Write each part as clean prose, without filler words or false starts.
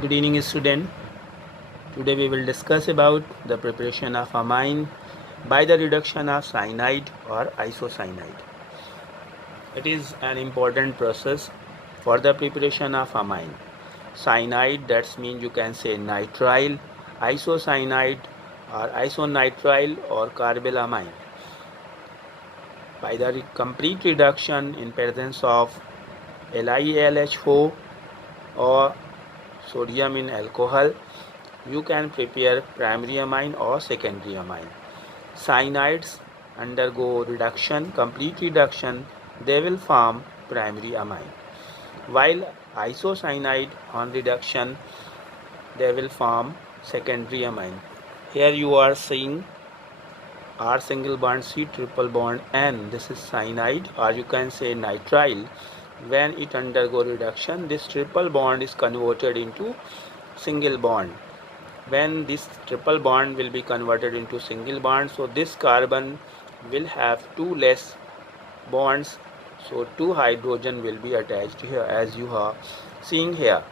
Good evening, student. Today we will discuss about the preparation of amine by the reduction of cyanide or isocyanide. It is an important process for the preparation of amine. Cyanide, that means you can say nitrile, isocyanide or isonitrile or carbylamine. By the complete reduction in presence of LiAlH4 or sodium in alcohol, you can prepare primary amine or secondary amine. Cyanides undergo reduction, complete reduction, they will form primary amine. While isocyanide on reduction, they will form secondary amine. Here you are seeing R single bond C triple bond N. This is cyanide, or you can say nitrile. When it undergo reduction, this triple bond is converted into single bond. When this triple bond will be converted into single bond, so this carbon will have two less bonds, so two hydrogen will be attached here as you are seeing here,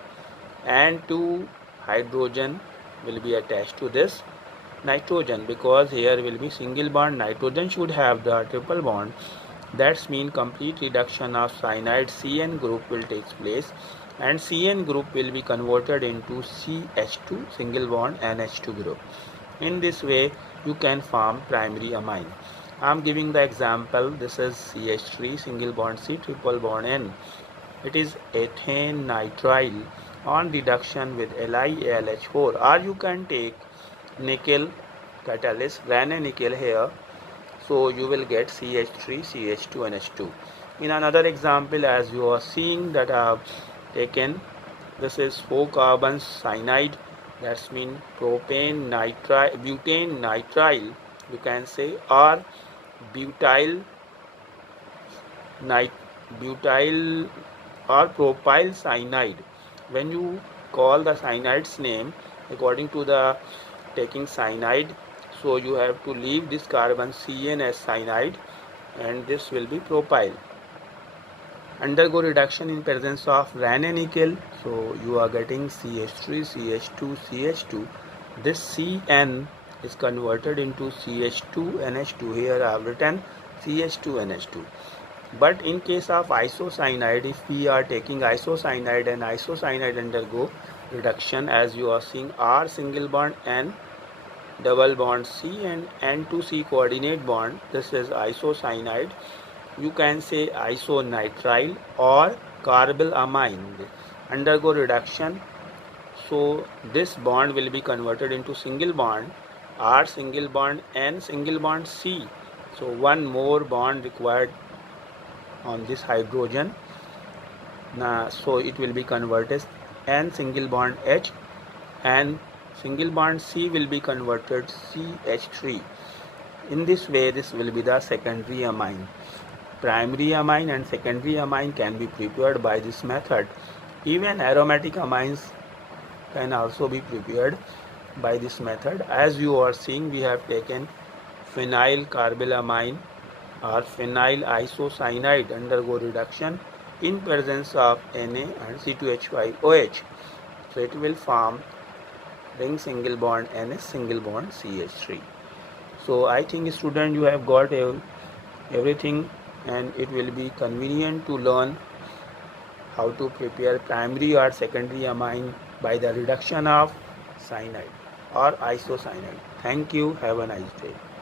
and two hydrogen will be attached to this nitrogen, because here will be single bond. Nitrogen should have the triple bond. That's mean complete reduction of cyanide CN group will take place, and CN group will be converted into CH2 single bond NH2 group. In this way you can form primary amine. I am giving the example. This is CH3 single bond C triple bond N. It is ethane nitrile on reduction with LiAlH4, or you can take nickel catalyst, nickel here, so you will get CH3 CH2 NH2. In another example, as you are seeing that I have taken, this is 4 carbon cyanide, that's mean propane nitrile, butane nitrile you can say, or butyl or propyl cyanide. When you call the cyanide's name according to the taking cyanide, so you have to leave this carbon CN as cyanide, and this will be propyl. Undergo reduction in presence of nickel, so you are getting CH3 CH2 CH2. This CN is converted into CH2 NH2. Here I have written CH2 NH2. But in case of isocyanide, if we are taking isocyanide and isocyanide undergo reduction, as you are seeing R single bond N double bond C and N2C coordinate bond, this is isocyanide. You can say isonitrile or carbylamine undergo reduction, so this bond will be converted into single bond R single bond N single bond C. So one more bond required on this hydrogen. Now, so it will be converted N single bond H, and single bond C will be converted CH3. In this way, this will be the secondary amine. Primary amine and secondary amine can be prepared by this method. Even aromatic amines can also be prepared by this method. As you are seeing, we have taken phenyl carbylamine or phenyl isocyanide undergo reduction in presence of Na and C2H5OH. So it will form ring single bond NS single bond CH3. So I think, student, you have got everything, and it will be convenient to learn how to prepare primary or secondary amine by the reduction of cyanide or isocyanide. Thank you. Have a nice day.